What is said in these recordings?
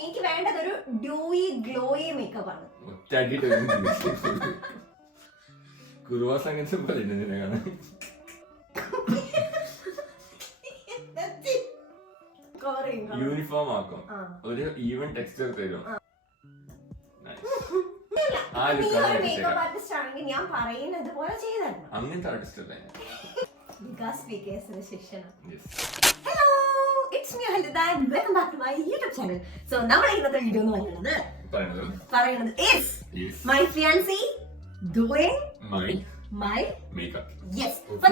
എനിക്ക് വേണ്ടത് ഒരു ഡ്യൂയി ഗ്ലോയി മേക്കപ്പ് ആണ്. യൂണിഫോം ആക്കും, ഒരു ഈവൻ ടെക്സ്ചർ തരും. മേക്കപ്പ് ആർട്ടിസ്റ്റ് ആണെങ്കിൽ ഞാൻ പറയുന്നത് പോലെ ചെയ്തു തരണം. അങ്ങനത്തെ ആർട്ടിസ്റ്റ് അല്ലേ? Hello, it's me Halitha and welcome back to my YouTube channel. So നമ്മൾ ഇന്നത്തെ വീഡിയോ എന്ന് പറയുന്നത് my fiance doing my makeup. Yes, അത്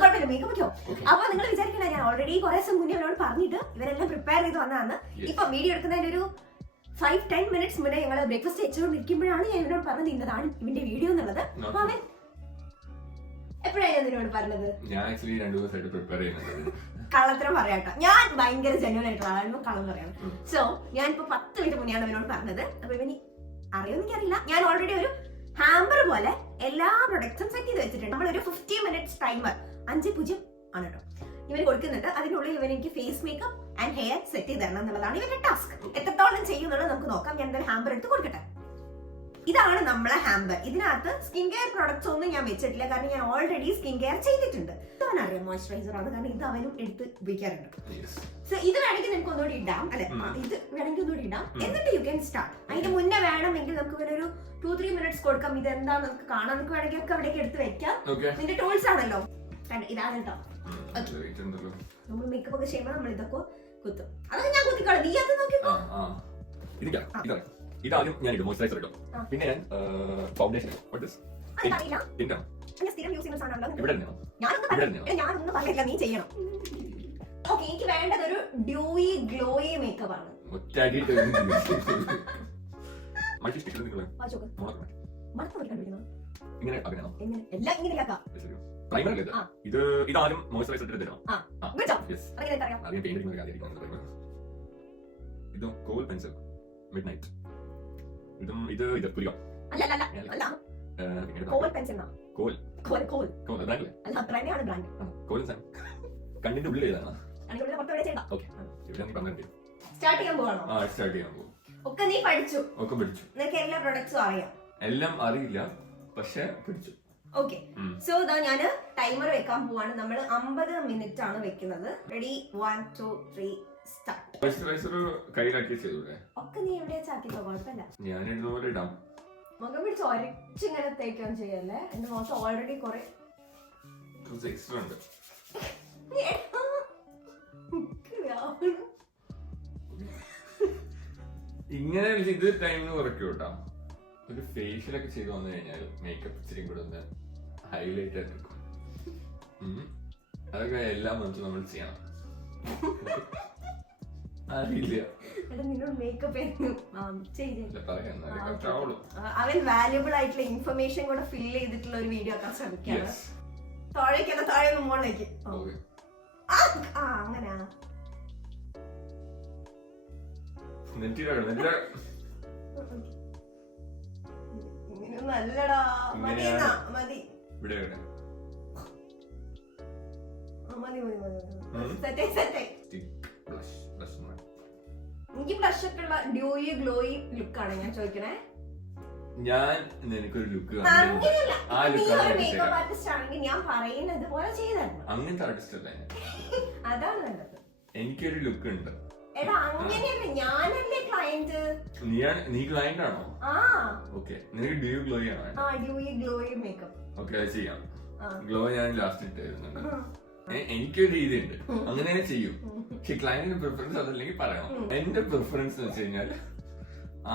കുഴപ്പമില്ല, മേക്കപ്പ് പറ്റോ. അപ്പൊ നിങ്ങൾ വിചാരിക്കണ ഞാൻ ഓൾറെഡി കുറെ ദിവസം മുന്നേ അവരോട് പറഞ്ഞിട്ട് ഇവരെല്ലാം പ്രിപ്പയർ ചെയ്ത് വന്നതാണ്. ഇപ്പൊ വീഡിയോ എടുക്കുന്നതിന്റെ ഒരു 5-10 മിനിറ്റ്സ് മുന്നേ ഞങ്ങൾ ബ്രേക്ക്ഫാസ്റ്റ് വെച്ചുകൊണ്ടിരിക്കുമ്പോഴാണ് ഞാൻ ഇവനോട് പറഞ്ഞത് ഇന്നതാണ് ഇവന്റെ വീഡിയോ എന്നുള്ളത്. അപ്പൊ അവൻ എപ്പോഴാണ് ഞാൻ നിന്നോട് പറഞ്ഞത്? കള്ളത്തരം പറയാട്ടോ, ഞാൻ ഭയങ്കര ജെന്യുവൻ ആയിട്ടുള്ള ആളാണ്, കള്ളം പറയാണ്. സോ ഞാനിപ്പോ 10 മിനിറ്റ് മുന്നെയാണ് ഇവനോട് പറഞ്ഞത്. അപ്പൊ ഇവന് അറിയുമെന്ന് എനിക്കറിയില്ല. ഞാൻ ഓൾറെഡി ഒരു ഹാമ്പർ പോലെ എല്ലാ പ്രൊഡക്ട്സും സെറ്റ് ചെയ്ത് വെച്ചിട്ടുണ്ട്. നമ്മളൊരു 50 മിനിറ്റ്സ് ടൈമർ 5-0 ആണ് കേട്ടോ ഇവന് കൊടുക്കുന്നുണ്ട്. അതിനുള്ളിൽ ഇവൻ എനിക്ക് face makeup and hair set ചെയ്ത് തരണം എന്നുള്ളതാണ് ഇവന്റെ ടാസ്ക്. എത്രത്തോളം ചെയ്യുന്നുള്ളത് നമുക്ക് നോക്കാം. ഞാൻ എന്തായാലും ഹാമ്പർ എടുത്ത് കൊടുക്കട്ടെ. ഇതാണ് നമ്മളെ ഹാമ്പർ. ഇതിനകത്ത് സ്കിൻ കെയർ പ്രോഡക്ട്സ് ഒന്നും ഞാൻ വെച്ചിട്ടില്ല, കാരണം ഞാൻ ഓൾറെഡി സ്കിൻ കെയർ ചെയ്തിട്ടുണ്ട്. അവനറിയാം മോയ്സ്ചറൈസർ ആണ്, കാരണം ഇത് അവനും എടുത്ത് ഉപയോഗിക്കാറുണ്ട്. സോ ഇത് വേണമെങ്കിൽ നമുക്ക് ഒന്നുകൂടി ഇടാം, അല്ലെ? ഇത് വേണമെങ്കിൽ ഒന്നുകൂടി ഇടാം, എന്നിട്ട് യു ക്യാൻ സ്റ്റാർട്ട്. അതിന്റെ മുന്നേ വേണമെങ്കിൽ നമുക്ക് ഇവനൊരു 2-3 മിനിറ്റ്സ് കൊടുക്കാം. ഇതെന്താ നമുക്ക് കാണാം, നമുക്ക് വേണമെങ്കിൽ ഒക്കെ അവിടേക്ക് എടുത്ത് വെക്കാം. നിന്റെ ടൂൾസ് ആണല്ലോ. ഇതാണ് കേട്ടോ, നമ്മൾ മേക്കപ്പ് ഒക്കെ ചെയ്യുമ്പോൾ നമ്മൾ ഇതൊക്കെ കുത്തും. അതൊക്കെ ഞാൻ കുത്തിക്കോളാം, നീ അത് നോക്കിക്കോ. ഇതാദ്യം ഞാൻ ഇടും മോയ്സ്ചറൈസർ ഇടും, പിന്നെ ഞാൻ ഫൗണ്ടേഷൻ ഞാനൊന്നും പറയില്ല, നീ ചെയ്യണം. ഓക്കെ, എനിക്ക് വേണ്ടത് ഒരു ഡ്യൂയി ഗ്ലോയി മേക്കപ്പ് ആണ്. ഇതാദ്യം മോയ്സ്ചറൈസർ ഇട്ട് തരണം. ഇത് കോൾ പെൻസിൽ മിഡ് നൈറ്റ്. ഇത് പുരിക കണ്ണിന്റെ ഉള്ളിൽ എഴുതാണ്. സ്റ്റാർട്ട് ചെയ്യാൻ പോവാണോ? ഒക്കെ നീ പഠിച്ചു? ഒക്കെ പഠിച്ചു. നിനക്ക് എല്ലാ പ്രൊഡക്ട്സും അറിയാം? എല്ലാം അറിയില്ല, പക്ഷെ പഠിച്ചു. ഓക്കെ, സോ ഇതാ ഞാന് ടൈമർ വെക്കാൻ പോവാണ്. നമ്മൾ 50 മിനിറ്റ് ആണ് വെക്കുന്നത്. Ready, 1, 2, 3 start. ഒക്കെ നീ എവിടെ ചാക്കിക്കോ, കുഴപ്പമില്ല. ഞാൻ ഇതുപോലെ ഇടാം. മുഖം പിടിച്ച് ഒരച്ചിങ്ങനെ തേക്കാൻ ചെയ്യല്ലേ. എന്റെ മോശം ഓൾറെഡി കുറെ എക്സ്ട്രാ ഉണ്ട്. ഇങ്ങനെ ഇത് ടൈമിന് കുറയ്ക്കും കേട്ടോ. ഒരു ഫേഷ്യലൊക്കെ ചെയ്ത് വന്നു കഴിഞ്ഞാൽ മേക്കപ്പ് ഇച്ചിരി കൂടെ ഒന്ന് ഹൈലൈറ്റ് ആയിരിക്കും. അതൊക്കെ എല്ലാ മന്തും നമ്മൾ ചെയ്യണം. അറിയില്ല, അവൻ വാല്യുബിൾ ആയിട്ടുള്ള ഇൻഫർമേഷൻ കൂടെ ഫിൽ ചെയ്തിട്ടുള്ള ഒരു വീഡിയോ ആക്കാൻ ശ്രമിക്കാണ്. താഴേക്കല്ല, താഴെ മുകളിലേക്ക്. അങ്ങനെയാ നല്ലടാ, മതി മതി എനിക്ക് ബ്ലഷ് ഒക്കെ ഉള്ള ഡ്യൂയി ഗ്ലോയി ലുക്ക് ആണ് ഞാൻ ചോദിക്കണേ. ഞാൻ നിനക്കൊരു ലുക്ക് മേക്കപ്പ് ആർട്ടിസ്റ്റ് ആണെങ്കിൽ ഞാൻ പറയുന്നത് പോലെ ചെയ്തു തരണം. അങ്ങനത്തെ ആർട്ടിസ്റ്റ് അല്ലേ? അതാണ് വേണ്ടത്. എനിക്കൊരു ലുക്ക് ഉണ്ട്. എടാ അങ്ങനെയല്ല, ഞാനല്ലേ ക്ലയന്റ്. നീ ക്ലയന്റ് ആണോ? ആ, ഓക്കെ. നിനക്ക് ഡ്യൂ ഗ്ലോയി ആണ്? ആ, ഡ്യൂയി ഗ്ലോയി മേക്കപ്പ്. ഓക്കെ, അത് ചെയ്യാം. ഗ്ലോ ഞാൻ ലാസ്റ്റ് ഇട്ട് തരുന്നുണ്ട്. എനിക്കൊരു രീതി ഉണ്ട്, അങ്ങനെ ചെയ്യും. പക്ഷെ ക്ലയന്റിന്റെ പ്രിഫറൻസ് അതല്ലെങ്കിൽ പറയണം. എന്റെ പ്രിഫറൻസ് എന്ന് വെച്ച് കഴിഞ്ഞാൽ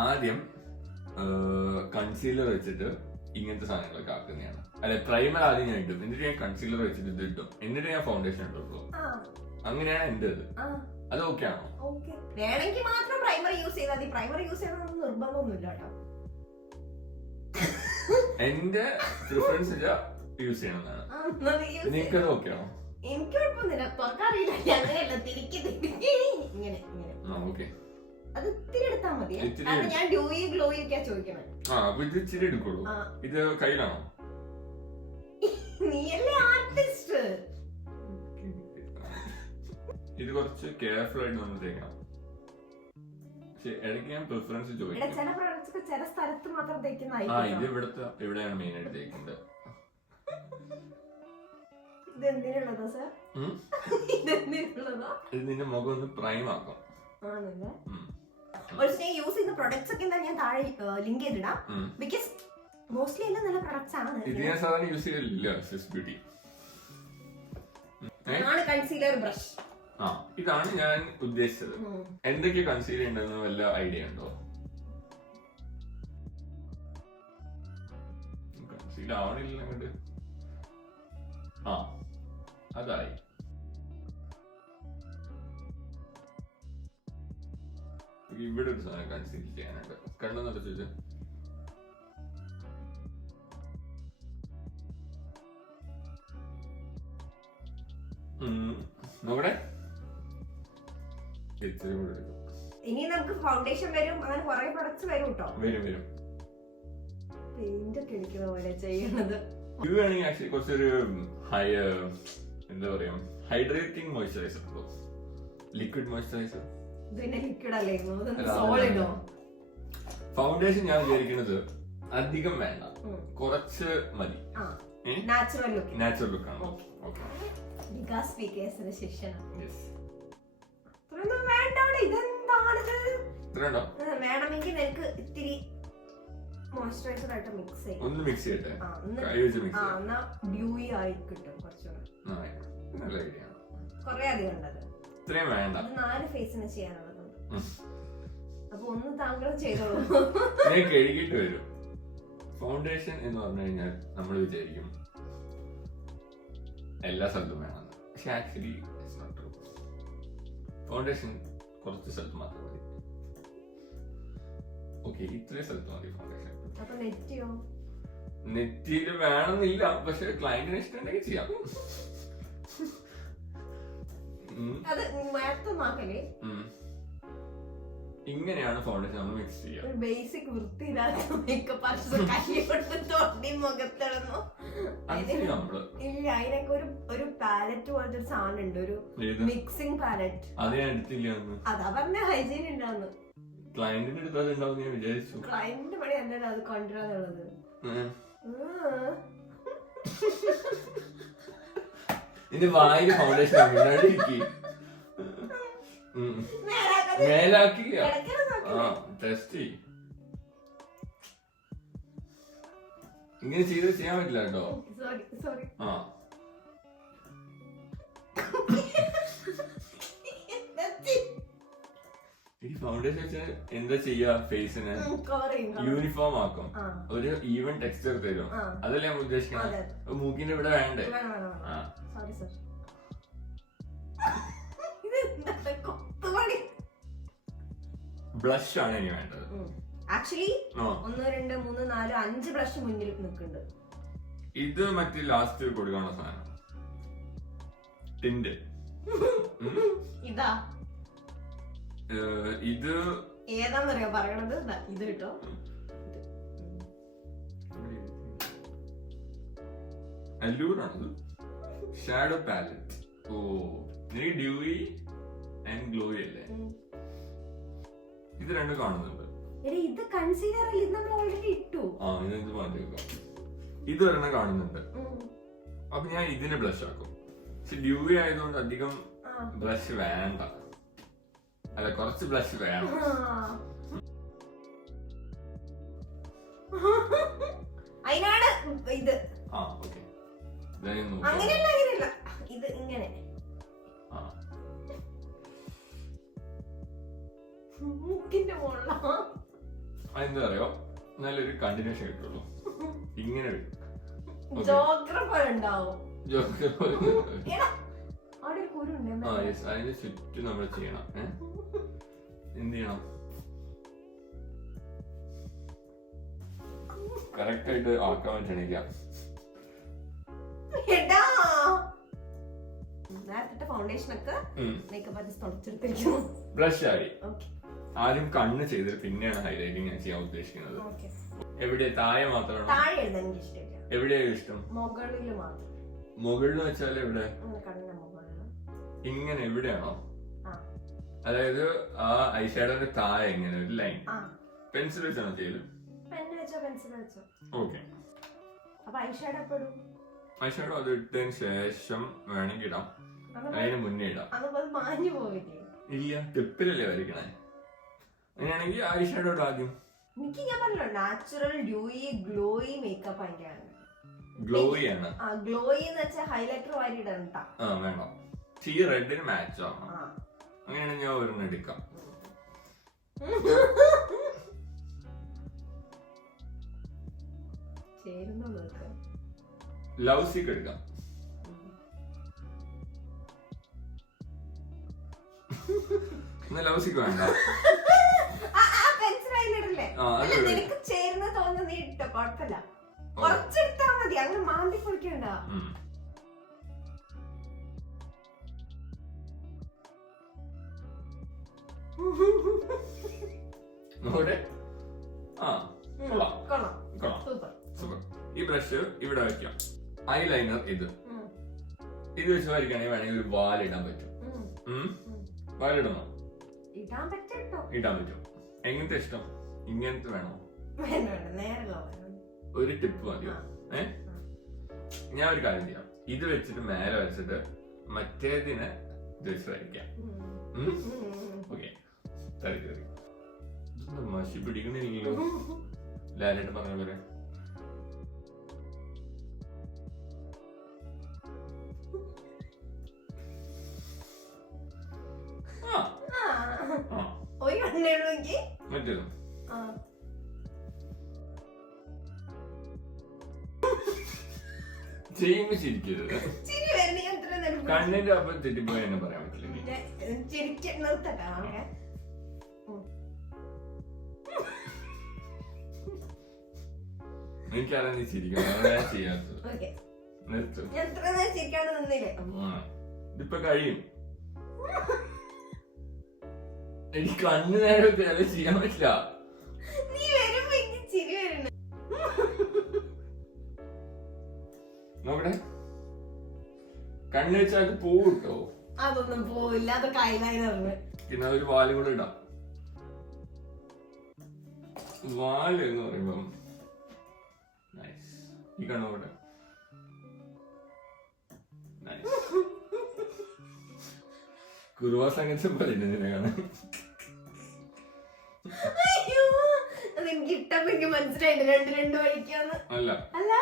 ആദ്യം കൺസീലർ വെച്ചിട്ട് ഇങ്ങനത്തെ സാധനങ്ങളൊക്കെ ആക്കുന്നതാണ്. അല്ലെ, പ്രൈമർ ആദ്യം ഞാൻ ഇടും, എന്നിട്ട് ഞാൻ കൺസീലർ വെച്ചിട്ട് ഇത് ഇട്ടും, എന്നിട്ട് ഞാൻ ഫൗണ്ടേഷൻ ഇട്ടുള്ളൂ. അങ്ങനെയാണ് എന്റെ ഇത്. അത് ഓക്കെ ആണോ? വേണമെങ്കിൽ മാത്രം പ്രൈമർ യൂസ് ചെയ്താൽ മതി. പ്രൈമർ യൂസ് ചെയ്യണമെന്ന് നിർബന്ധമൊന്നുമില്ല കേട്ടോ. എന്റെ പ്രിഫറൻസ് യൂസ് ചെയ്യണമെന്നാണ്. നിനക്കത് ഓക്കെ ആണോ? എനിക്ക് കുഴപ്പമൊന്നുമില്ല, തുറക്കാറിയില്ല. അങ്ങനെയല്ല, തിരിക്കി ഇങ്ങനെ ഓക്കെ. അത് ഇത്തിരി എടുത്താ മതി. ഞാൻ ഡ്യൂയി ഗ്ലോയി ഒക്കെ ചോദിക്കണേ. ഇത് ഇച്ചിരി എടുക്കുള്ളൂ. ഇത് കയ്യിലാണോ? നീയല്ലേ ആർട്ടിസ്റ്റ്. ഇത് കുറച്ച് കെയർഫുൾ ആയിട്ട് നമ്മൾ തേക്കണം. പക്ഷെ ഇടയ്ക്ക് ഞാൻ പ്രിഫറൻസ് ചോദിക്കും. ചില പ്രൊഡക്ട്സ് ഒക്കെ ചില സ്ഥലത്ത് മാത്രം ഇത് തേക്കുന്ന ഇവിടെയാണ് മെയിൻ ആയിട്ട് തേക്കുന്നത്. ഇത് എന്തിനുള്ളതാ സർ? ഇത് എന്തിനുള്ളതാ? ഇത് നിന്റെ മുഖം ഒന്ന് പ്രൈം ആക്കും. ആണല്ലേ? ഞാൻ യൂസ് ചെയ്യുന്ന പ്രൊഡക്ട്സ് ഒക്കെ ഞാൻ താഴെ ലിങ്ക് ചെയ്തിടാം. ബിക്കോസ് മോസ്റ്റ്ലി എല്ലാം നല്ല പ്രൊഡക്ട്സ് ആണ്. ഇത് ഞാൻ സാധാരണ യൂസ് ചെയ്തില്ല. Swiss beauty concealer brush. ഇതാണ് ഞാൻ ഉദ്ദേശിച്ചത്. എന്തൊക്കെ കൺസീൽ ചെയ്യണ്ടെന്ന് വല്ല ഐഡിയ ഉണ്ടോ? കൺസീൽ ആവണില്ല അങ്ങോട്ട്. അതായി. ഇവിടെ ഒരു സാധനം കൺസീൽ ചെയ്യാനുണ്ട്. കണ്ണെന്ന് വെച്ചിട്ട് നോക്കട്ടെ. ഇനി നമുക്ക് ഫൗണ്ടേഷൻ വരും, അങ്ങനെ കുറെ പ്രൊഡക്ട്സ് വരും കേട്ടോ. വരും. പെയിന്റ് ഒക്കെ അടിക്കുന്ന പോലെ ചെയ്യണത്. ഇത് വേണമെങ്കിൽ ആക്ച്വലി കുറച്ചൊരു എന്താ പറയാ, ഹൈഡ്രേറ്റിംഗ് മോയ്സ്ചറൈസർ ഉണ്ടോ? Liquid moisturiser. പിന്നെ ലിക്വിഡ് അല്ലേ, സോളിഡോ? ഫൗണ്ടേഷൻ ഞാൻ വിചാരിക്കുന്നത് അധികം വേണ്ട, കുറച്ച് മതി. നാച്ചുറൽ ലുക്ക് ആണ്. വേണമെങ്കിൽ നിനക്ക് ഇത്തിരി മോയ്സ്ചറൈസർ ആയിട്ട് മിക്സ് ചെയ്യും. ഒന്ന് മിക്സ് ചെയ്യട്ടെ, ഡ്യൂയി ആയി കിട്ടും കുറച്ചുകൂടെ. നല്ല ഐഡിയ. കൊറേ അധികം ഉണ്ടത്, ഇത്രയും വേണ്ട. 4 ഫേസിന് ചെയ്യാനുള്ളതുണ്ട്. അപ്പൊ ഒന്ന് താങ്കൾ ചെയ്തോളൂ. ഞാൻ കഴുകിയിട്ട് വരും. ഫൗണ്ടേഷൻ എന്ന് പറഞ്ഞു കഴിഞ്ഞാൽ നമ്മൾ വിചാരിക്കും എല്ലാ സ്ഥലത്തും വേണമെന്ന്. പക്ഷെ actually it's not true. Foundation കുറച്ച് സ്ഥലത്ത് മാത്രം മതി. ഓക്കെ, ഇത്രയും സ്ഥലത്ത് മതി ഫൗണ്ടേഷൻ. അപ്പൊ നെറ്റിയോ? നെറ്റിയില് വേണമെന്നില്ല, പക്ഷെ ക്ലയന്റിന് ഇഷ്ടമുണ്ടെങ്കിൽ ചെയ്യാം. ഇങ്ങനെയാണ് ഫൗണ്ടേഷൻ നമ്മൾ മിക്സ് ചെയ്യുക. ബേസിക് വൃത്തിയില്ലാത്ത മേക്കപ്പ് ആർട്ടിസ്റ്റ് കൈകൊണ്ട് തൊണ്ടി മുഖത്തിടുന്നു. ഇല്ല, അതിനൊക്കെ ഒരു പാലറ്റ് പോലത്തെ ഒരു സാധനം ഉണ്ട്, ഒരു മിക്സിംഗ് പാലറ്റ്. അത് ഞാൻ എടുത്തില്ല. അതാ പറഞ്ഞ ഹൈജീൻ ഉണ്ടാവുന്നു. ക്ലയന്റിന്റെ അടുത്ത് അത് ഉണ്ടാവും ഞാൻ വിചാരിച്ചു. ക്ലയന്റിന്റെ പണി എന്താണ് അത് കൊണ്ടുവരാന്നുള്ളത്? നിന്റെ വായില് ഫൗണ്ടേഷൻ മേലാക്കില്ല. ടെസ്റ്റ് ചെയ്യും. ഇങ്ങനെ ചെയ്ത് ചെയ്യാൻ പറ്റില്ല കേട്ടോ. ഈ ഫൗണ്ടേഷൻ വെച്ച് എന്താ ചെയ്യാ, ഫേസിന് യൂണിഫോം ആക്കും, ഒരു ഈവൻ ടെക്സ്ചർ തരും. അതല്ലേ നമ്മൾ ഉദ്ദേശിക്കുന്നത്. മൂക്കിന്റെ ഇവിടെ വേണ്ടേ? ബ്ലഷ് ആണ് ഇനി വേണ്ടത്. ആക്ച്വലി 1 2 3 4 5 ബ്ലഷ് മുന്നിൽ നിൽക്കുന്നുണ്ട്. ഇത് മറ്റേ ലാസ്റ്റ് കൊടുക്കാനുള്ള സാധനം ടിന്റ്. ഇതാ ഇത് ഏതാന്നറിയോ പറയണത്? ഇത് കേട്ടോ, അല്ലൂറാണത്. Shadow palette. ഓ, നിനക്ക് ഡ്യൂയി ആൻഡ് ഗ്ലോയി അല്ലേ? ഇത് രണ്ടും കാണുന്നുണ്ട്. ഇത് കൺസീലർ അല്ലേ, നമ്മൾ ഓൾറെഡി ഇട്ടു. ഇത് മാറ്റി വെക്കാം. ഇത് ഒരെണ്ണം കാണുന്നുണ്ട്. അപ്പൊ ഞാൻ ഇതിനെ ബ്ലഷ് ആക്കും. പക്ഷെ ഡ്യൂയി ആയതുകൊണ്ട് അധികം ബ്ലഷ് വേണ്ട. അല്ല, കുറച്ച് ബ്ലഷ് വേണം. അതിനാണ് ഇത്. ഓക്കെ, അങ്ങനെയല്ല, ഇത് ഇങ്ങനെ. മൂക്കിന്റെ മുകളിലാ. എന്താ അറിയോ, നല്ലൊരു കണ്ടിന്യൂഷൻ കിട്ടുള്ളൂ. ഇങ്ങനെ ജോഗ്രഫർ ഉണ്ടാവും. അതിന് ചുറ്റും നമ്മൾ ചെയ്യണം. എന്ത് ചെയ്യണം? കറക്റ്റ് ആയിട്ട് ആക്കാൻ പറ്റണില്ല. ബ്ലഷ് ആയി. ആദ്യം കണ്ണ് ചെയ്തിട്ട് പിന്നെയാണ് ഹൈലൈറ്റിംഗ് ഞാൻ ചെയ്യാൻ ഉദ്ദേശിക്കുന്നത്. എവിടെ? താഴെ മാത്രമാണോ? എവിടെയാണ് ഇഷ്ടം? മുകളിൽ വെച്ചാൽ എവിടെ? ഇങ്ങനെ എവിടെയാണോ? അതായത് ആ ഐഷാഡോന്റെ താഴെ ഇങ്ങനെ ഒരു ലൈൻ ആ പെൻസിൽ വെച്ചാണോ ചെയ്യല്? പെന്ന് വെച്ചോ പെൻസിൽ വെച്ചോ. ഓക്കെ. അപ്പൊ ഐഷാഡോ എപ്പോഴും ഐഷാഡോ അത് ഇട്ടതിന് ശേഷം വേണമെങ്കിൽ ഇടാം, അതിന് മുന്നേ ഇടാം. അത് മാഞ്ഞു പോവില്ലേ? ഇല്ല, ടിപ്പിലല്ലേ വരയ്ക്കണേ. അങ്ങനെയാണെങ്കിൽ ഐഷാഡോ ഇടാം ആദ്യം. എനിക്ക് ഞാൻ പറഞ്ഞല്ലോ നാച്ചുറൽ ഡ്യൂയി ഗ്ലോയി മേക്കപ്പ് അതിന്റെയാണ്. ഗ്ലോയി ആണ്. ആ ഗ്ലോയി എന്ന് വെച്ചാൽ ഹൈലൈറ്റർ വാരി ഇടണ്ട. ആ വേണം, ഈ റെഡിന് മാച്ച് ആവണം. അങ്ങനെയാണെങ്കിൽ ഞാൻ ഒരെണ്ണം എടുക്കാം. ലവ് സീക്ക് എടുക്കാം. ലവ് സീക്ക് വേണ്ട, നിനക്ക് ചേർന്ന് തോന്നുന്ന നീ ഇട്ടോ, കുഴപ്പമില്ല. കുറച്ചെടുത്താ മതി, അങ്ങനെ മാന്തി പൊളിക്കണ്ട. ഈ ബ്രഷ് ഇവിടെ വെക്കാം. ഐലൈനർ ഇത് വെച്ച് വരയ്ക്കുകയാണെങ്കിൽ വേണമെങ്കിൽ ഒരു വാലിടാൻ പറ്റും. വാലിടണോ? ഇടാൻ പറ്റും. എങ്ങനത്തെ ഇഷ്ടം? ഇങ്ങനത്തെ വേണോ? ഒരു ടിപ്പ് മതിയോ? ഞാൻ ഒരു കാര്യം ചെയ്യാം, ഇത് വെച്ചിട്ട് മേലെ വെച്ചിട്ട് മറ്റേതിനെ ജസ്റ്റ് വരയ്ക്കാം. ഓക്കെ, മഷി പിടിക്കണില്ലല്ലോ. ലാലേട്ട് പറഞ്ഞ പോലെ മറ്റേതും ചെയ്യുമ്പോ ചിരിക്കരുത്. കണ്ണിന്റെ അപ്പം തെറ്റിപ്പോയി എന്നെ പറയാൻ പറ്റില്ല. എനിക്കറിയാം നീ ചിരിക്കണം, ഞാൻ ചെയ്യാത്തത്. ഇതിപ്പോ കഴിയും. എനിക്ക് കണ്ണ് നേരത്തെ അത് ചെയ്യാൻ പറ്റില്ല. നോക്കട്ടെ, കണ്ണ് വെച്ചാൽ അത് പോട്ടോ? അതൊന്നും പോവില്ല, അതൊക്കെ ഐലൈനറിന്. പിന്നെ അതൊരു വാല് കൂടെ ഇടാം. വാല് എന്ന് പറയുമ്പോ ഈ കണ്ണോട്ടെ കുറുവാ സംഗീതം പറയുന്നതിനെ കാണാൻ മനസ്സിലായില്ല. രണ്ട് വഴിക്കാന്ന് അല്ല അല്ല.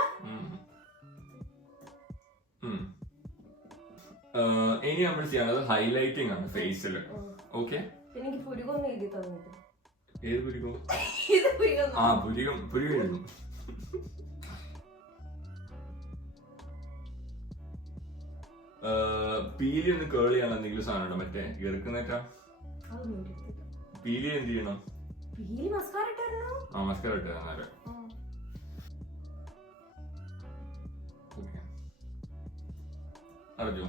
ഇനി നമ്മൾ ചെയ്യാനുള്ളത് ഹൈലൈറ്റിംഗ് ആണ് ഫേസിൽ. ഓക്കെ, എനിക്ക് പുരുകൊന്നും എഴുതി തന്നിട്ട്. ഏത് പുരുകം? ആ പുരുകം എഴുതും. പീലി ഒന്ന് കേൾ ചെയ്യാൻ എന്തെങ്കിലും സാധനം മറ്റേ ഇറക്കുന്നേറ്റാ പീലി എന്ത് ചെയ്യണം? ആ മസ്കാര ഇട്ട് തന്നാല്. അറിഞ്ഞോ?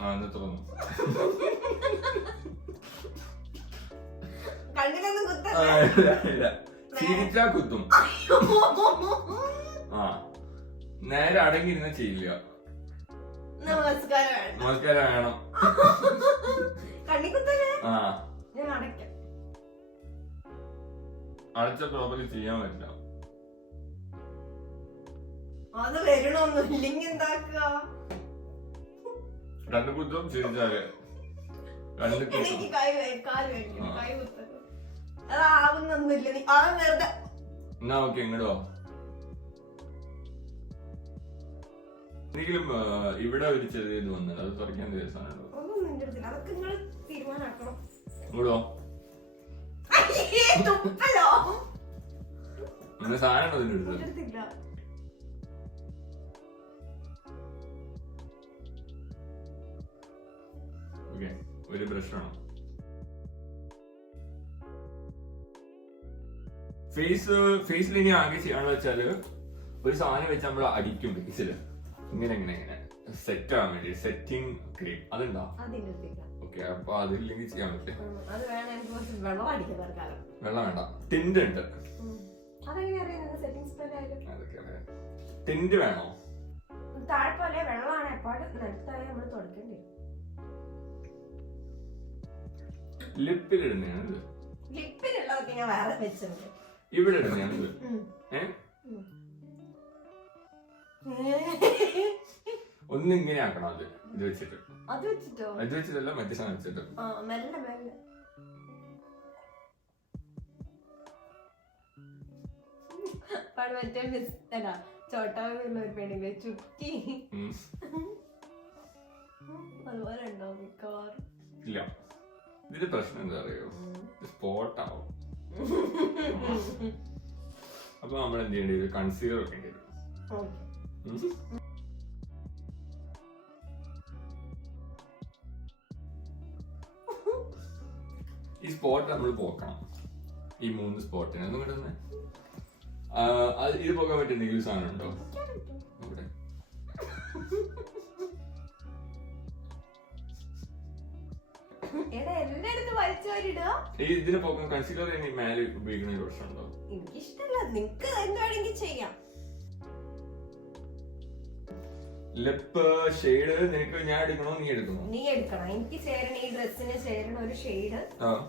ആ എന്ന് തോന്നുന്നു. ചിരിച്ചാ കുത്തും. ആ നേരെ അടങ്ങിയിരുന്ന ചെയ്യില്ല. നമസ്കാരം വേണം. ആ അടച്ച പ്രോപ്പർലി ചെയ്യാൻ പറ്റില്ല. അത് വരണമൊന്നുമില്ലെങ്കിൽ എന്താക്കുക? രണ്ട് കുത്തും ചിരിച്ചാല് രണ്ട് അതാവുന്നൊന്നുമില്ല. എന്നാ ഓക്കെ, ഇങ്ങോട്ടോ. എന്തെങ്കിലും ഇവിടെ ഒരു ചെറിയ ഇത് വന്നത് അത് തുറക്കാൻ ദിവസമാണല്ലോ. ഇങ്ങോട്ടോ അങ്ങനെ സാധനം അതിൻ്റെ അടുത്ത്. ഓക്കെ, ഒരു ബ്രഷ് വേണം. ഫേസിൽ ഇനി ആകെ ചെയ്യാന്ന് വെച്ചാല് ഒരു സാധനം വെച്ച് നമ്മൾ അടിക്കും ഫേസില് ഇങ്ങനെ സെറ്റ് ആവാൻ വേണ്ടി സെറ്റിംഗ് ക്രീം അതുണ്ടോ? ഓക്കെ, അപ്പൊ അതില്ലെങ്കിൽ ചെയ്യാൻ പറ്റില്ല. വെള്ളം വേണ്ട, ടിന്റ് ഉണ്ട്. ടിന്റ് വേണോ? ലിപ്പിലിടുന്നതാണ് ലിപ്പിലുള്ളതൊക്കെ ഞാൻ വേറെ വെച്ചിട്ടുണ്ട്. ഇവിടെ ഇടുന്നതാണ് ഒന്ന് ഇങ്ങനെ ആക്കണം. അത് ഇത് വെച്ചിട്ട് അത് വെച്ചിട്ടോ? അത് വെച്ചിട്ടല്ല, മറ്റേ സാധനം വെച്ചിട്ട്. മെല്ലെ മെല്ലെ. മറ്റേ ചോട്ടാവുള്ള ഒരു പെണ്ണിന്റെ ചുറ്റി അതുപോലെ ഉണ്ടോ മിക്കവാറും? ഇല്ല, ഇതിന്റെ പ്രശ്നം എന്താ അറിയോ, സ്പോട്ടാവും. അപ്പൊ നമ്മൾ എന്ത് ചെയ്യേണ്ടത്, കൺസീലർ വെക്കേണ്ടി വരും. ഈ സ്പോട്ട് നമ്മൾ പോക്കണം, ഈ 3 സ്പോട്ടിന്. ഒന്നും കിട്ടുന്നേ ഇത് പോകാൻ പറ്റിയ എന്തെങ്കിലും സാധനം ഉണ്ടോ ഇവിടെ? ഇതിന് പോകാൻ കൺസീലർ മേലെ ഉപയോഗിക്കുന്ന ഒരു പ്രശ്നമുണ്ടോ? എനിക്കിഷ്ടല്ല, നിനക്ക് എന്താണെങ്കിൽ ചെയ്യാം. ലിപ്പ് ഷെയ്ഡ് നിനക്ക് ഞാൻ എടുക്കണോ നീ എടുക്കണോ? നീ എടുക്കണം. എനിക്ക് ചേരണ ഈ ഡ്രസ്സിന് ചേരണ ഒരു ഷെയ്ഡ്,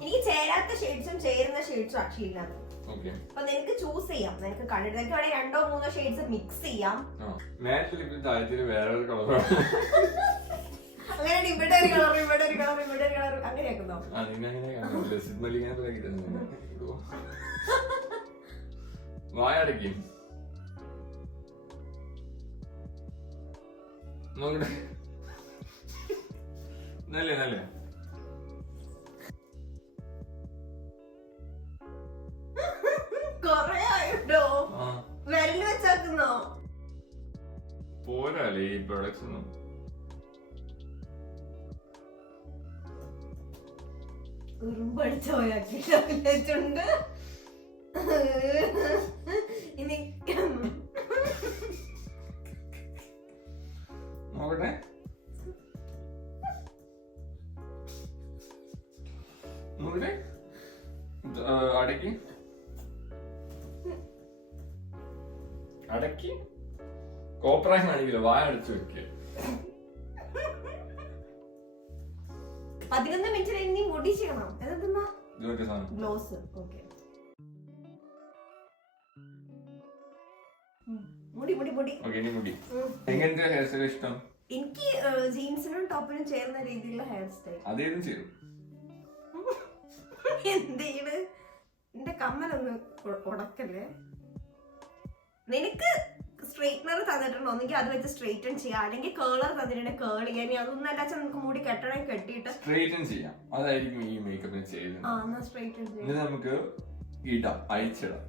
എനിക്ക് ചേരാത്ത ഷെയ്ഡ്സും ചേരുന്ന ഷെയ്ഡ്സും ആക്ച്വലി ഇല്ല. അപ്പൊ നിനക്ക് ചൂസ് ചെയ്യാം. നിനക്ക് കണ്ടിട്ട് നിനക്ക് വേണമെങ്കിൽ 2-3 ഷെയ്ഡ്സ് മിക്സ് ചെയ്യാം. വേറെ കളർ അങ്ങനെ ഇവിടെ ഒരു കളർ, ഇവിടെ ഒരു കളർ, ഇവിടെ ഒരു കളർ, അങ്ങനെയാക്കുന്നോ? വായടക്കും നോക്കട്ടെ. നല്ല നല്ല കൊറേ ആയിട്ടോ വിരല് വെച്ചാക്കുന്നോ? പോരാലേ ഈ പ്രൊഡക്ട്സ് ഒന്നും. ഉറുമ്പടിച്ചോയാക്കിട്ടുണ്ട്. ഇനി നോക്കട്ടെ. നോക്കട്ടെ, അടക്കി അടക്കി കോപ്രായം ആണെങ്കിലോ വായ അടച്ചു വെക്കുക. 11 മിനിറ്റ് നീ മുടി ചെയ്യണം. എന്താ ഗ്ലോസ്? ഓക്കെ, മുടി മുടി മുടി. മുടി എങ്ങനത്തെ ഹെയർ സ്റ്റൈൽ ഇഷ്ടം? എനിക്ക് ജീൻസിനും ടോപ്പിനും ചേർന്ന രീതിയിലുള്ള ഹെയർ സ്റ്റൈൽ. അതേതും ചെയ്യും. എന്തെയ്യണ്, എന്റെ കമ്മലൊന്ന് ഉടക്കല്ലേ. നിനക്ക് സ്ട്രെയിറ്റ്നർ തന്നിട്ടുണ്ടോ? ഒന്നെങ്കിൽ അത് വെച്ച് സ്ട്രെയിറ്റൻ ചെയ്യാം, അല്ലെങ്കിൽ കേളർ തന്നിട്ടുണ്ട് കേൾ ചെയ്യാൻ. അതൊന്നും അല്ല, നമുക്ക് മുടി കെട്ടണേ കെട്ടിയിട്ട് സ്ട്രെയിറ്റൻ ചെയ്യാം. അതായിരിക്കും ഈ മേക്കപ്പിന് ചെയ്യുന്നത്. നമുക്ക് ഇടാം, അയച്ചിടാം.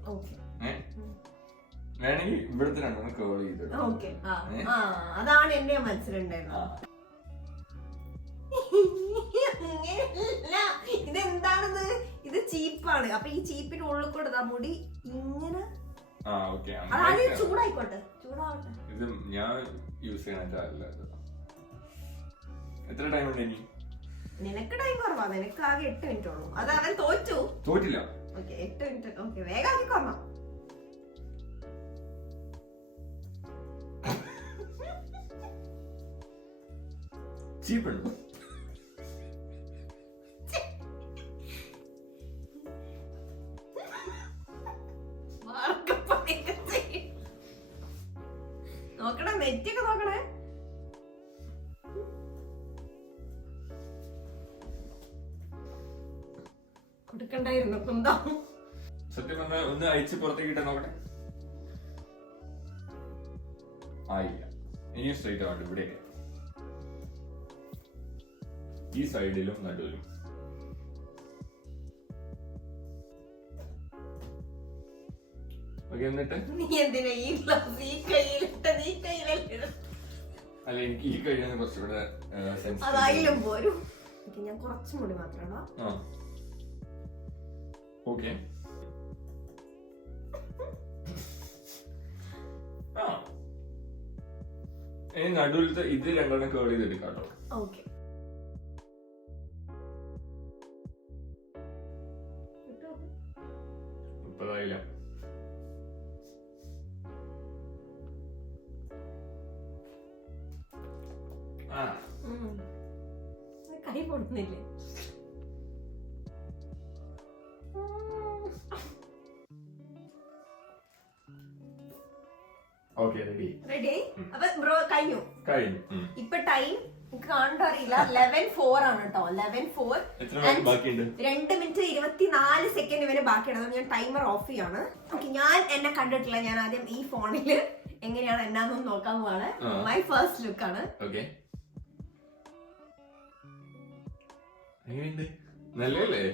വേണമെങ്കിൽ ഇവിടുത്തെ 2 കേൾ ചെയ്തിടാം. അതാണ് എന്റെ മനസ്സിലുണ്ടായിരുന്നത്. ഇതെന്താണിത്? ഇത് ചീപ്പാണ്. അപ്പൊ ഈ ചീപ്പിന്റെ ഉള്ളിൽ കൂടെ മുടി ഇങ്ങനെ ചൂടായിക്കോട്ടെ, ചൂടാവട്ടെ. ഇത് ഞാൻ യൂസ് ചെയ്യണല്ല. എത്ര ടൈം ഉണ്ട് ഇനി? നിനക്ക് ടൈം കുറവാ, നിനക്ക് ആകെ 8 മിനിറ്റ് ഉള്ളൂ. അത് അവൻ തോറ്റില്ല. Okay, 8 minute. ഓക്കെ, വേഗം ആക്കിക്കോണം. ചീപ്പുണ്ടോ? നോക്കണേ, നെറ്റൊക്കെ നോക്കണേ. കൊടുക്കണ്ടായിരുന്നു കുന്തം. സത്യം പറഞ്ഞാൽ ഒന്ന് അയച്ച് പുറത്തേക്ക് ഇട്ടാ നോക്കട്ടെ. ആയില്ല, ഇനിയും സ്ട്രൈറ്റ് ആവട്ടെ. ഇവിടെയൊക്കെ ഈ സൈഡിലും നടുവിലും. എന്നിട്ട് നീ എന്തിനാ ഈ ഗ്ലൗസ് ഈ കയ്യിലിട്ടത്? ഈ കയ്യിലല്ല. അല്ല, എനിക്ക് ഈ കയ്യിലാണ് കുറച്ചുകൂടെ അതായാലും പോരും. ഞാൻ കുറച്ചും കൂടി മാത്രമാണോ? ഓക്കെ. നടുവിലത്തെ ഇത് 2 കേൾ ചെയ്തെടുക്കാം കേട്ടോ. ഓക്കെ, ഇപ്പതായില്ല. കൈ പൊടുന്നില്ലേ? ഓക്കെ റെഡി റെഡി അപ്പൊ ബ്രോ കഴിഞ്ഞു. ഇപ്പൊ ടൈം കാണാൻ അറിയില്ല 11:04 ആണ് കേട്ടോ. 11:04 2 മിനിറ്റ് 24 സെക്കൻഡ് വരെ ബാക്കിയാണ്. ഞാൻ ടൈമർ ഓഫ് ചെയ്യാണ്. ഓക്കെ, ഞാൻ എന്നെ കണ്ടിട്ടില്ല. ഞാൻ ആദ്യം ഈ ഫോണില് എങ്ങനെയാണ് എന്നാന്നൊന്ന് നോക്കാൻ പോവാണ്. മൈ ഫസ്റ്റ് ലുക്ക് ആണ്. നല്ലല്ലേ?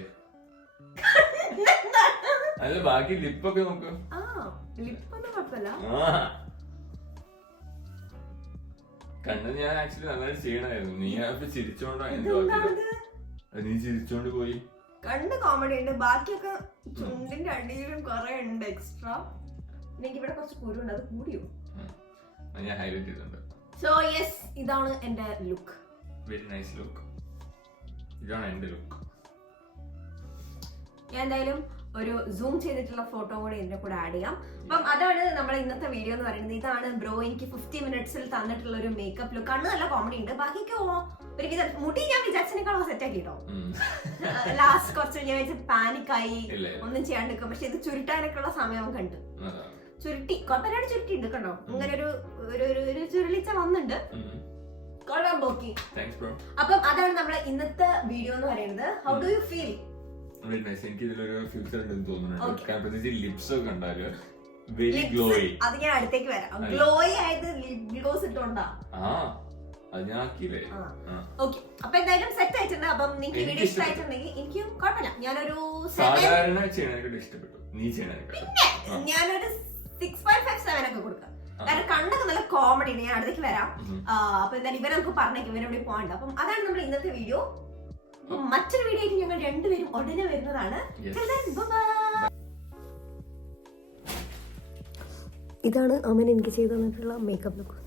അല്ല ബാക്കി ലിപ്പൊക്കെ നോക്ക്. ആ ലിപ്പൊന്നും കുഴപ്പമില്ല. കണ്ണ് ഞാൻ ആക്ച്വലി നന്നായിട്ട് ചെയ്യണമായിരുന്നു. നീ അപ്പൊ ചിരിച്ചോണ്ടാണ്. നീ ചിരിച്ചോണ്ട് പോയി. കണ്ണ് കോമഡി ഉണ്ട്. ബാക്കിയൊക്കെ ചുണ്ടിന്റെ അടിയിലും കുറെ ഉണ്ട് എക്സ്ട്രാ. എനിക്ക് ഇവിടെ കുറച്ച് കുരുണ്ട്, അത് കൂടിയോ? ഞാൻ ഹൈലൈറ്റ് ചെയ്തിട്ടുണ്ട്. സോ യെസ്, ഇതാണ് എന്റെ ലുക്ക്. Very nice look. ഇതാണ് എന്റെ ലുക്ക്. ഞാൻ എന്തായാലും ഒരു സൂം ചെയ്തിട്ടുള്ള ഫോട്ടോ കൂടെ ഇതിന്റെ കൂടെ ആഡ് ചെയ്യാം. അപ്പം അതാണ് നമ്മുടെ ഇന്നത്തെ വീഡിയോ എന്ന് പറയുന്നത്. ഇതാണ് ബ്രോ എനിക്ക് 50 മിനിറ്റ്സിൽ തന്നിട്ടുള്ള ഒരു മേക്കപ്പ് ലുക്ക്. കണ്ണ് നല്ല കോമഡി ഉണ്ട്. ബാക്കിയൊക്കെ ഒരു മുടി ഞാൻ വിചാരിച്ചതിനേക്കാളും സെറ്റ് ആക്കി കേട്ടോ. ലാസ്റ്റ് കുറച്ച് ഞാൻ വെച്ച് പാനിക്കായി ഒന്നും ചെയ്യാണ്ട് നിൽക്കും. പക്ഷെ ഇത് ചുരുട്ടാനൊക്കെ ഉള്ള സമയം കണ്ടു. ചുരുട്ടി കുഴപ്പമില്ലാണ്ട് ചുരുട്ടിണ്ട് കണ്ടോ. ഇങ്ങനെ ഒരു ചുരുളിച്ച വന്നിട്ടുണ്ട്. അപ്പം അതാണ് നമ്മുടെ ഇന്നത്തെ വീഡിയോ എന്ന് പറയുന്നത്. How do you feel? എനിക്ക് ഇതിലൊരു ഫ്യൂച്ചർ ഉണ്ടെന്ന് തോന്നുന്നുണ്ട്. പ്രത്യേകിച്ച് ലിപ്സ് ഒക്കെ ഉണ്ടാല് വെരി ഗ്ലോയി. അത് ഞാൻ അടുത്തേക്ക് വരാം. ഗ്ലോയി ആയത് ലിപ് ഗ്ലോസ് ഇട്ടോണ്ടാ. അത് ഞാൻ ആക്കിയില്ലേ. ഓക്കെ, അപ്പൊ എന്തായാലും സെറ്റ് ആയിട്ടുണ്ട്. അപ്പം നിങ്ങൾക്ക് വീഡിയോ ഇഷ്ടമായിട്ടുണ്ടെങ്കിൽ എനിക്കും കുഴപ്പമില്ല. ഞാനൊരു സാധാരണ ചെയ്യണേക്കാൾ ഇഷ്ടപ്പെട്ടു. നീ ചെയ്യണേ പിന്നെ ഞാനൊരു 6.57 ഒക്കെ കൊടുക്കാം. കാരണം കണ്ണൊക്കെ നല്ല കോമഡി ഉണ്ട്. ഞാൻ അടുത്തേക്ക് വരാം. അപ്പൊ എന്തായാലും ഇവരെ നമുക്ക് പറഞ്ഞേക്കും ഇവരെവിടെ പോകണ്ട. അപ്പം അതാണ് നമ്മുടെ ഇന്നത്തെ വീഡിയോ. മറ്റൊരു വീഡിയോ ആയിട്ട് ഞങ്ങൾ രണ്ടുപേരും ഉടനെ വരുന്നതാണ്. ഇതാണ് അമ്മൻ എനിക്ക് ചെയ്തു തന്നിട്ടുള്ള മേക്കപ്പ് ലുക്ക്.